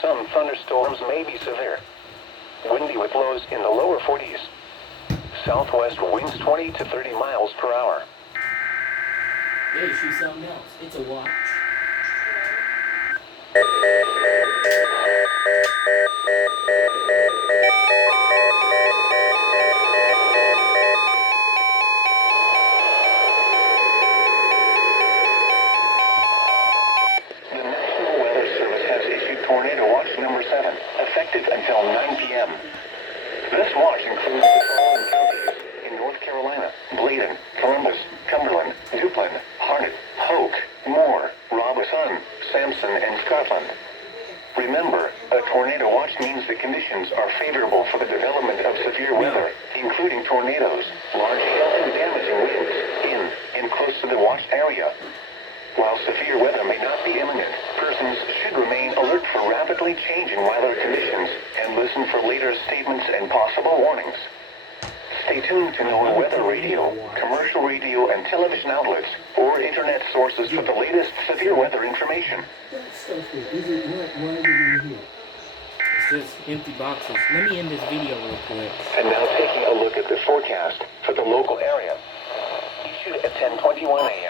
Some thunderstorms may be severe. Windy with lows in the lower 40s. Southwest winds 20 to 30 miles per hour. Yeah, you shoot something else. It's a watch. The National Weather Service has issued Tornado Watch number 7, effective until 9 p.m. This watch includes the following counties in North Carolina: Bladen, Columbus, Cumberland, Duplin, Harnett, Hoke, Moore, Robeson, Sampson, and Scotland. Remember, a tornado watch means the conditions are favorable for the development of severe weather, including tornadoes, large hail, and damaging winds in and close to the watched area. While severe weather may not be imminent, persons should remain alert for rapidly changing weather conditions and listen for later statements and possible warnings. Stay tuned to NOAA weather radio, commercial radio and television outlets, or internet sources for the latest severe weather information. That stuff there. Is it why is it in here? It's just empty boxes. Let me end this video real quick. And now taking a look at the forecast for the local area. Issued at 10:21 a.m.